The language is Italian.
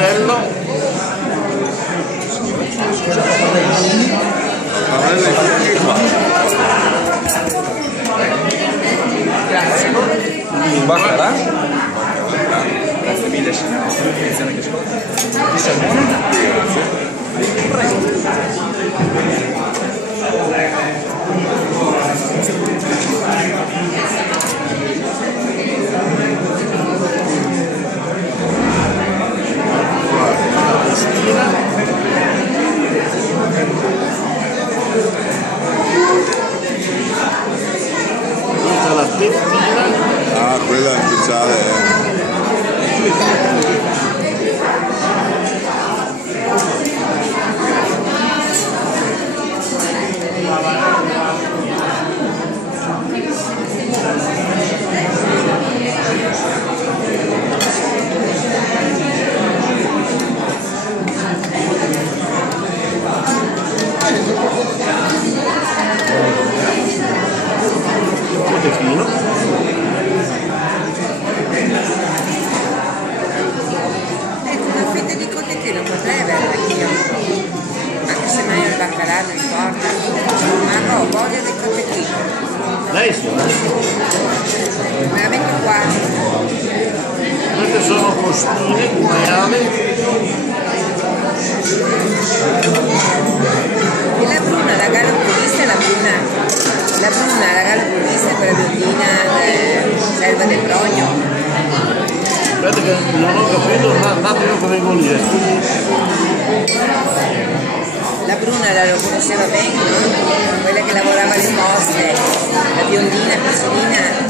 coltello. Un baccalà. Grazie mille signora. Attenzione che scuola. Ti salmone? Grazie. Questa è la tettina. Ah, quella è speciale. Cotechino. Ecco, una fetta di cotechino potrei avere anch'io, anche se mai il baccalà non importa, ma no, voglio del cotechino. Lei sì. Me la metto qua. Queste sono costine di maiale. E la bruna, la galla pulista è la bruna. La bruna, la galla pulista è quella biondina selva del Brogno. Aspetta che non ho capito un attimo che vengo lì. La bruna la conosceva bene, no? Quella che lavorava alle poste, la biondina, piccolina.